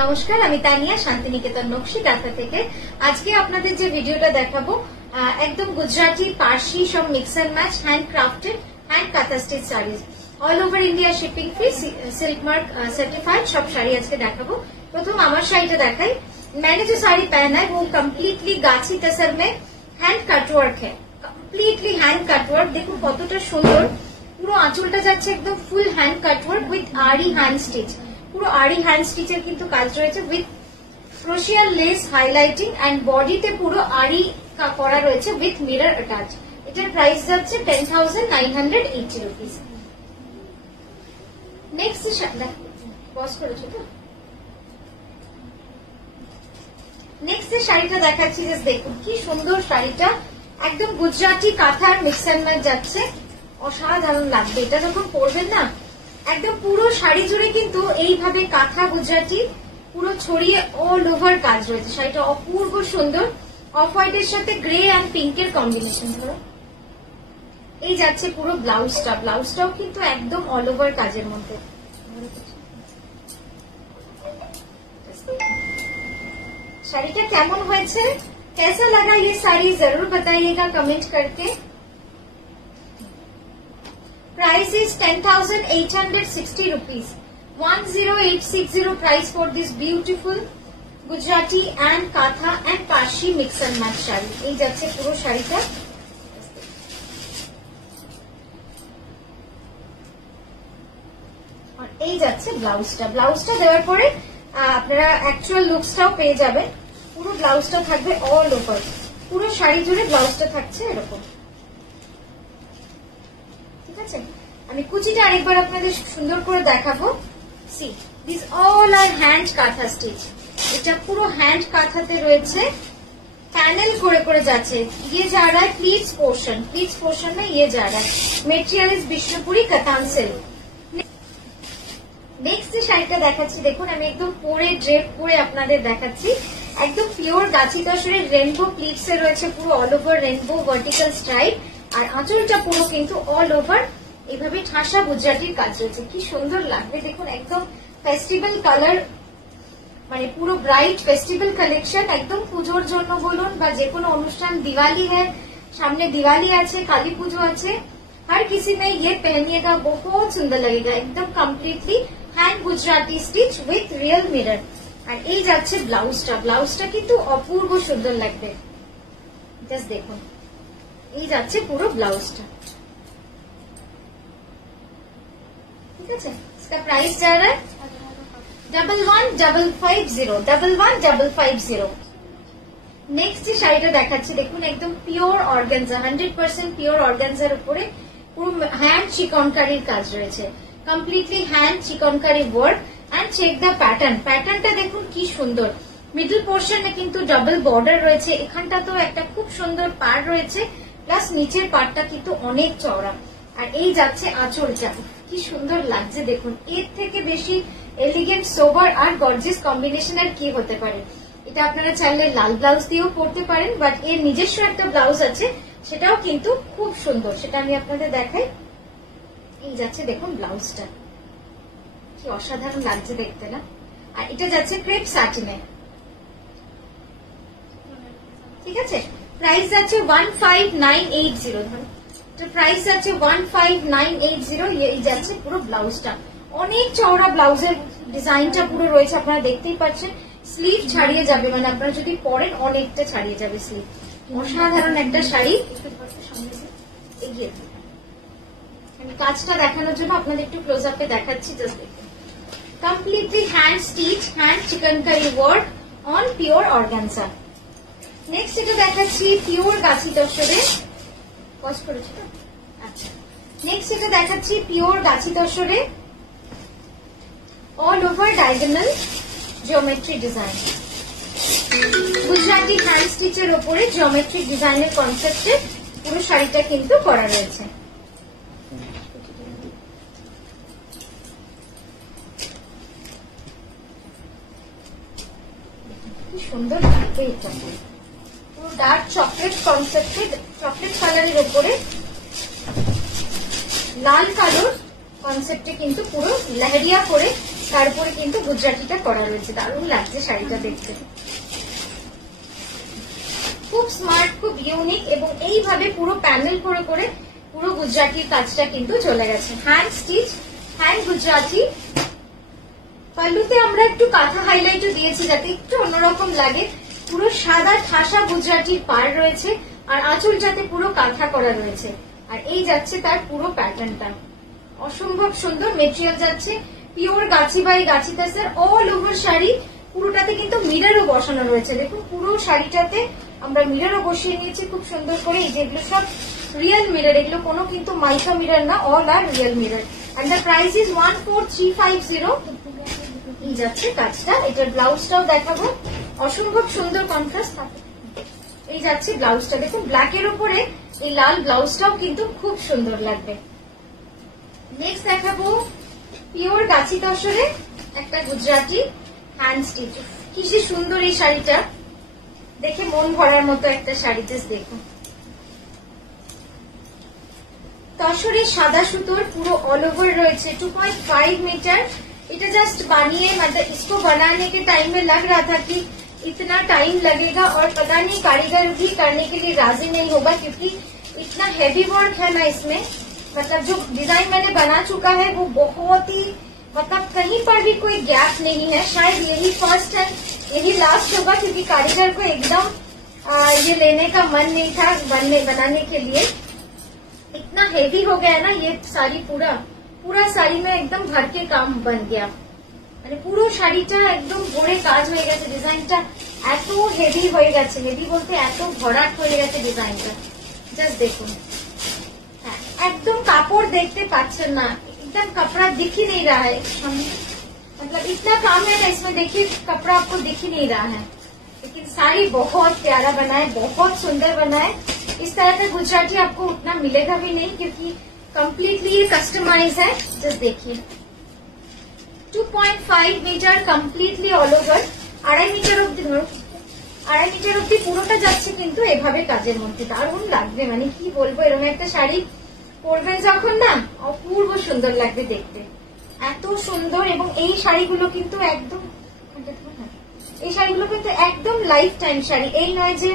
নমস্কার, আমি তানিয়া শান্তিনিকেতন নকশি কাঁথা থেকে। আজকে আপনাদের যে ভিডিওটা দেখাবো একদম গুজরাটি পার্সি সব mix and match handcrafted hand kantha stitch saris, all over India shipping free, silk mark certified सब শাড়ি আজকে দেখাবো। প্রথম আমার শাড়িটা দেখাই। मैंने जो साड़ी पहना है वो कम्प्लीटली गाछी तसर में हैंड कटवर्क है, कम्प्लीटली हैंड कटवर्क। देखो কতটা সুন্দর, পুরো আঁচলটা যাচ্ছে একদম ফুল হ্যান্ড কাটওয়ার্ক উইথ আরি হ্যান্ড স্টিচ। পুরো আরি হ্যান্ড স্টিচের কিন্তু কাজ রয়েছে উইথ ক্রোশিয়াল লেস হাইলাইটিং এন্ড বডিতে পুরো আরি করা রয়েছে উইথ মিরর অ্যাটাচ। এটার প্রাইস যাচ্ছে 10,980 রুপিস। নেক্সট পজ করেছো তো? নেক্সট যে শাড়িটা দেখাচ্ছি, দেখুন কি সুন্দর শাড়িটা, একদম গুজরাটি কাঁথার মিক্স এন্ড ম্যাচ যাচ্ছে, অসাধারণ লাগবে। এটা যখন পরবেন না একদম পুরো শাড়ি জুড়ে কিন্তু এইভাবে কাঁথা গুজরাটি পুরো ছড়িয়ে অল ওভার কাজ রয়েছে। শাড়িটা অপূর্ব সুন্দর, অফ হোয়াইটের সাথে গ্রে অ্যান্ড পিঙ্কের কম্বিনেশন। ধরো এই যাচ্ছে পুরো ব্লাউজটা, ব্লাউজটাও কিন্তু একদম অল ওভার কাজের মধ্যে। শাড়িটা কেমন হয়েছে, कैसा लगा ये साड़ी जरूर बताइएगा कमेंट करके। Price is 10,860 rupees. 10,860 price for this beautiful Gujarati and Katha and Parsi mix and match sari. এই যাচ্ছে পুরো শাড়িটা। আর এই যাচ্ছে ব্লাউজটা। ব্লাউজটা দেওয়ার পরে আপনারা অ্যাকচুয়াল লুকসটাও পেয়ে যাবেন। পুরো ব্লাউজটা থাকবে অল ওভার, পুরো শাড়ি জুড়ে ব্লাউজটা থাকছে এরকম। ঠিক আছে, আমি কুচিটা আরেকবার আপনাদের সুন্দর করে দেখাবো। See this all are hand kantha stitch. এটা পুরো হ্যান্ড কাঁথাতে রয়েছে, पैनल করে করে যাচ্ছে। ये जा रहा है प्लीट्स पोर्शन, प्लीट्स पोर्शन में ये जा रहा है। मेटेरियल इज বিষ্ণুপুরি কাতান সিল্ক। নেক্সট যে শাড়িটা দেখাচ্ছি, দেখুন আমি একদম পরে ড্রেপ করে আপনাদের দেখাচ্ছি। একদম পিওর গাছি তসরের রেনবো প্লিটস এ রয়েছে, পুরো all over rainbow vertical stripe, আর আঁচলটা পুরো কিন্তু অল ওভার এইভাবে ঠাসা গুজরাটির কাজ রয়েছে। কি সুন্দর লাগবে দেখুন, একদম ফেস্টিভ্যাল কালার, মানে পুরো ব্রাইট ফেস্টিভ্যাল কালেকশন। একদম পুজোর জন্য বলুন বা যে কোনো অনুষ্ঠান, দিওয়ালি হ্যাঁ, সামনে দিওয়ালি আছে, কালী পুজো আছে, हर किसी में ये पहनिएगा बहुत सुंदर लगेगा। एकदम completely hand Gujarati stitch with real mirror. আর এই যাচ্ছে ব্লাউজটা, ব্লাউজটা কিন্তু অপূর্ব সুন্দর লাগবে। জাস্ট দেখুন এই যাচ্ছে পুরো ব্লাউজটা। ঠিক আছে, इसका प्राइस जा रहा है 11,550। নেক্সট যে শাড়িটা দেখাচ্ছি, দেখুন একদম পিওর অর্গানজা, 100% পিওর অর্গানজার উপরে পুরো হ্যান্ড চিকনকারির কাজ রয়েছে, completely hand chikankari work. And check the pattern, প্যাটার্নটা দেখুন কি সুন্দর। মিডল পোর্শনে কিন্তু ডাবল বর্ডার রয়েছে, এখানটা তো একটা খুব সুন্দর পাড় রয়েছে, প্লাস নিচের পাড়টা কিন্তু অনেক চওড়া। আর এই যাচ্ছে আঁচলটা, কি সুন্দর লাগছে দেখুন। এর থেকে বেশি এলিগেন্ট সোবার আর গর্জিয়াস কম্বিনেশন আর কি হতে পারে। এটা আপনারা চাইলে লাল ব্লাউজ দিয়েও পরতে পারেন, বাট এর নিজস্ব একটা ব্লাউজ আছে, সেটাও কিন্তু খুব সুন্দর, সেটা আমি আপনাদের দেখাই। এই যাচ্ছে দেখুন ব্লাউজটা, কি অসাধারণ লাগছে দেখতে না। আর এটা যাচ্ছে ক্রেপ স্যাটিনে। ঠিক আছে, প্রাইস যাচ্ছে 15,980। প্রাইস যাচ্ছে 15,980। এই যাচ্ছে পুরো ব্লাউজটা, অনেক চওড়া ব্লাউজের ডিজাইনটা পুরো রয়েছে, আপনারা দেখতেই পাচ্ছেন। স্লিভ ছাড়িয়ে যাবে, মানে আপনারা যদি পরেন অনেকটা ছাড়িয়ে যাবে স্লিভ। অসাধারণ একটা শাড়ি। এগিয়ে আমি কাজটা দেখানোর জন্য আপনাদের একটু ক্লোজ আপে দেখাচ্ছি। জাস্ট দেখুন, completely hand stitch, hand chikankari work on pure organza. Next এটা দেখাচ্ছি পিওর গাছি তসরে। পজ করেছি তো? আচ্ছা, নেক্সট এটা দেখাচ্ছি পিওর গাছি তসরে all over diagonal geometry design. Gujarati hand স্টিচের ওপরে জিওমেট্রিক ডিজাইনের কনসেপ্টে পুরো শাড়িটা কিন্তু করা রয়েছে। কি সুন্দর লাগবে এটা, পুরো ডার্ক চকলেট কনসেপ্টেড, চকলেট কালারের ওপরে লাল কালোর কনসেপ্টে কিন্তু পুরো লেহেরিয়া করে তারপরে কিন্তু গুজরাটিটা করা রয়েছে। দারুণ লাগছে শাড়িটা দেখতে, খুব স্মার্ট, খুব ইউনিক, এবং এইভাবে পুরো প্যানেল করে করে পুরো গুজরাটির কাজটা কিন্তু চলে গেছে। Hand stitch, hand Gujarati. পাল্লুতে আমরা একটু কাঁথা হাইলাইটও দিয়েছি যাতে একটু অন্যরকম লাগে। পুরো সাদা ঠাসা গুজরাটির পাড় রয়েছে, আর আঁচলটাতে পুরো কাঁথা করা রয়েছে। আর এই যাচ্ছে তার পুরো প্যাটার্নটা, অসম্ভব সুন্দর। মেটেরিয়াল যাচ্ছে pure Gachhi by Gachhi Tasher, all over sari. পুরোটাতে কিন্তু মিররও বসানো রয়েছে। দেখুন পুরো শাড়িটাতে আমরা মিররও বসিয়ে নিয়েছি খুব সুন্দর করে। এই যেগুলো সব রিয়েল মিরর, এগুলো কোনো কিন্তু মাইকা মিরর না, all are real mirror. And the price is 14350। এই যাচ্ছে কাজটা। এটার ব্লাউজটাও দেখাবো, অসম্ভব সুন্দর কন্ট্রাস্ট। এই যাচ্ছে ব্লাউজটা, দেখুন ব্ল্যাকের উপরে এই লাল ব্লাউজটাও কিন্তু খুব সুন্দর লাগবে। নেক্সট দেখাবো পিওর গাছি তসরে একটা গুজরাটি হ্যান্ড স্টিচ। কি সুন্দর এই শাড়িটা, দেখে মন ভরার মতো একটা শাড়ি। জাস্ট দেখুন, তসরে সাদা সুতোর পুরো অল ওভার রয়েছে, 2.5 मीटर। इटा जस्ट बनिए, मतलब इसको बनाने के टाइम में लग रहा था कि इतना टाइम लगेगा और पता नहीं कारीगर भी करने के लिए राजी नहीं होगा, क्योंकि इतना हैवी वर्क है ना इसमें। मतलब जो डिजाइन मैंने बना चुका है वो बहुत ही, मतलब कहीं पर भी कोई गैप नहीं है। शायद यही फर्स्ट एंड यही लास्ट होगा, क्योंकि कारीगर को एकदम ये लेने का मन नहीं था बनाने के लिए। इतना हेवी हो गया ना ये साड़ी, पूरा শাড়ি में एकदम भर के काम बन गया। মানে পুরো শাড়িটা একদম ভরে কাজ হয়ে গেছে। ডিজাইনটা এত হেভি হয়ে গেছে, হেভি বলতে এত ভরাট হয়ে গেছে ডিজাইনটা। জাস্ট দেখুন, হ্যাঁ একদম কাপড় দেখতে পাচ্ছেন না, एकदम कपड़ा दिख ही नहीं रहा है। मतलब इतना काम है ना इसमें, देखिए कपड़ा आपको दिख ही नहीं रहा है, लेकिन साड़ी बहुत प्यारा बना है, बहुत सुंदर बना है। इस तरह का गुजराती आपको उतना मिलेगा भी नहीं, क्योंकि कम्प्लीटली ये कस्टमाइज है। जस्ट देखिए 2.5 metre completely all over. 2.5 metre অব্দি ধরো, 2.5 मीटर অব্দি পুরোটা যাচ্ছে কিন্তু এভাবে কাজের মধ্যে। দারুণ লাগবে, মানে কি বলবো, এরকম একটা শাড়ি পরবেন যখন না, অপূর্ব সুন্দর লাগবে দেখতে, এত সুন্দর। এবং এই শাড়িগুলো কিন্তু একদম, এই শাড়িগুলো কিন্তু একদম লাইফ টাইম শাড়ি। এই নয় যে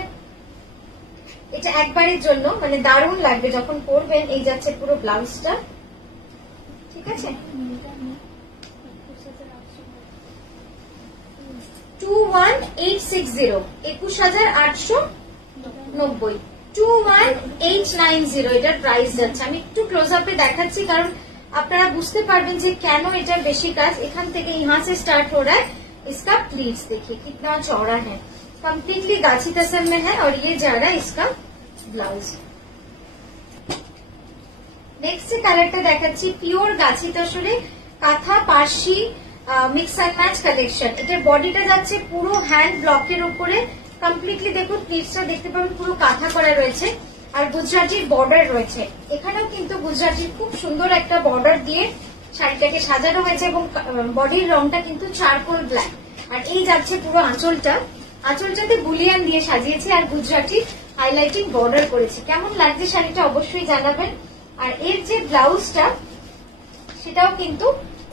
এটা একবারের জন্য, মানে দারুণ লাগবে যখন পরবেন। এই যাচ্ছে পুরো ব্লাউজটা, ঠিক আছে। 21860, 21890, 21890 এটার প্রাইস যাচ্ছে। আমি একটু ক্লোজ আপে দেখাচ্ছি, কারণ আপনারা বুঝতে পারবেন যে কেন এটার বেশি কাজ। এখান থেকে यहाँ से स्टार्ट हो रहा है। इसका प्लीट्स देखिए कितना चौड़ा है, कम्प्लीटली गाछी तसर में है, और ये जा रहा है इसका ब्लाउज। नेक्स्ट কালারটা দেখাচ্ছি পিওর গাছি তসরে কাঁথা Parsi mix and match collection. এটার বডিটা যাচ্ছে পুরো হ্যান্ড ব্লকের উপরে, কমপ্লিটলি দেখুন প্লিটসটা দেখতে পাবেন পুরো কাঁথা করা রয়েছে, আর গুজরাটির বর্ডার রয়েছে। এখানেও কিন্তু গুজরাটির খুব সুন্দর একটা বর্ডার দিয়ে শাড়িটাকে সাজানো হয়েছে, এবং বডির রংটা কিন্তু চারকোল ব্ল্যাক। আর এই যাচ্ছে পুরো আঁচলটা, আঁচলটাতে বুলিয়ান দিয়ে সাজিয়েছি, আর গুজরাটি হাইলাইটিং বর্ডার করেছি। কেমন লাগছে শাড়িটা অবশ্যই জানাবেন। আর এর যে ব্লাউজটা সেটাও কিন্তু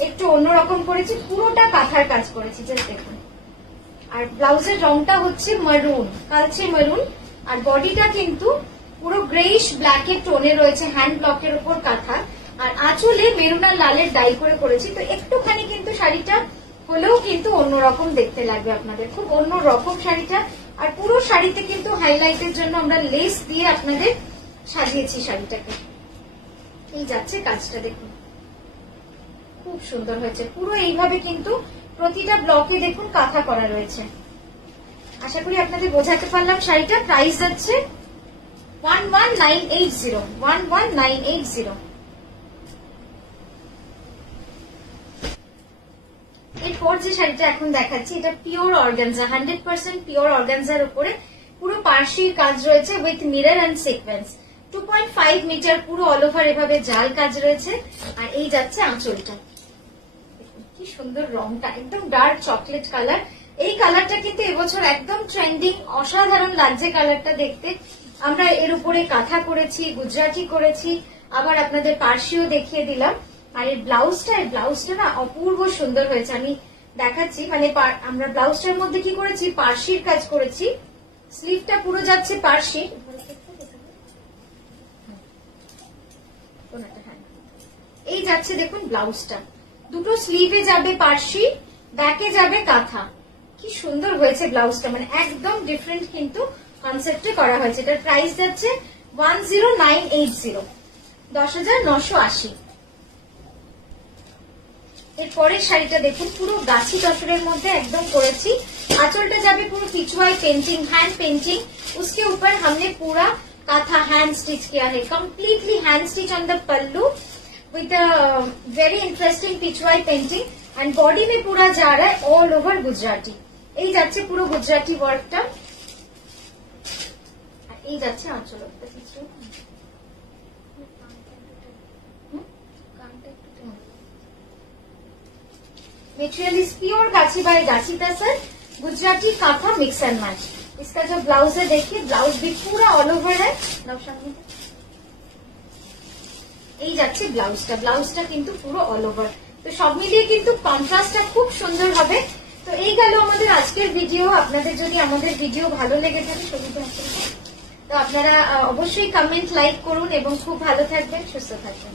একটু অন্যরকম করেছি, পুরোটা কাঁথার কাজ করেছি, জাস্ট দেখুন। আর ব্লাউজের রংটা হচ্ছে মারুন, কালচে মারুন, আর বডিটা কিন্তু পুরো গ্রেইশ ব্ল্যাকের টোনে রয়েছে, হ্যান্ড ব্লকের উপর কাঁথা। আর আঁচলে মেরুন আর লালের ডাই করে করেছি, তো একটুখানি কিন্তু শাড়িটা হলেও কিন্তু অন্যরকম দেখতে লাগবে আপনাদের, খুব অন্যরকম শাড়িটা। আর পুরো শাড়িতে কিন্তু হাইলাইটের জন্য আমরা লেস দিয়ে আপনাদের সাজিয়েছি শাড়িটাকে। এই যাচ্ছে কাজটা দেখুন, খুব সুন্দর হয়েছে। পুরো এইভাবে কিন্তু প্রতিটা ব্লকে দেখুন কাঁথা করা রয়েছে। আশা করি আপনাদের বোঝাতে পারলাম। শাড়িটা প্রাইস যাচ্ছে 11980, 11980। এরপর যে শাড়িটা এখন দেখাচ্ছি এটা পিওর অর্গানজা, 100% পিওর অর্গানজার উপরে পুরো পার্সির কাজ রয়েছে with mirror and sequence. 2.5 metre পুরো অল ওভার এভাবে জাল কাজ রয়েছে। আর এই যাচ্ছে আঁচলটা, কি সুন্দর রংটা, একদম ডার্ক চকলেট কালার। এই কালারটা কিন্তু এবছর একদম ট্রেন্ডিং, অসাধারণ লাগছে কালারটা দেখতে। আমরা এর উপরে কাঁথা করেছি, গুজরাটি করেছি, আবার আপনাদের পার্সিও দেখিয়ে দিলাম। আর এই ব্লাউজটা না অপূর্ব সুন্দর হয়েছে। আমি দেখাচ্ছি, মানে আমরা ব্লাউজটার মধ্যে কি করেছি, পার্সির কাজ করেছি। স্লিভটা পুরো যাচ্ছে পার্সি, এই যাচ্ছে দেখুন ব্লাউজটা, দুটো স্লিভে যাবে পার্সি, ব্যাকে যাবে কাঁথা। কি সুন্দর হয়েছে ব্লাউজটা, মানে একদম ডিফারেন্ট কিন্তু কনসেপ্টে করা হয়েছে। এটার প্রাইস যাচ্ছে 10980, 10,980। এরপরের শাড়িটা দেখুন, পুরো গাছি তসরের মধ্যে একদম করেছি। आंचलটা যাবে পুরো पिचवाई पेंटिंग, हैंड पेंटिंग, उसके ऊपर हमने पूरा काथा हैंड स्टिच किया है, completely hand stitch on the pallu with a very interesting Pichwai painting and body में पूरा जा रहा है ऑल ओवर गुजराती। এই যাচ্ছে পুরো গুজরাটি ওয়ার্কটা, এই যাচ্ছে আঁচলটা কিছু। मटेरियल इज प्योर गाची बाय गाची तसर, गुजराती काथा मिक्स एंड मैच। इसका जो ब्लाउज है देखिए, ब्लाउज भी पूरा ऑल ओवर है। এই যাচ্ছে ব্লাউজটা কিন্তু পুরো অল ওভার। তো সব মিলিয়ে কিন্তু কন্ট্রাস্টটা খুব সুন্দর হবে। তো এই গেল আমাদের আজকের ভিডিও। আপনাদের যদি আমাদের ভিডিও ভালো লেগে থাকে তো আপনারা অবশ্যই কমেন্ট লাইক করুন এবং খুব ভালো থাকবেন, সুস্থ থাকবেন।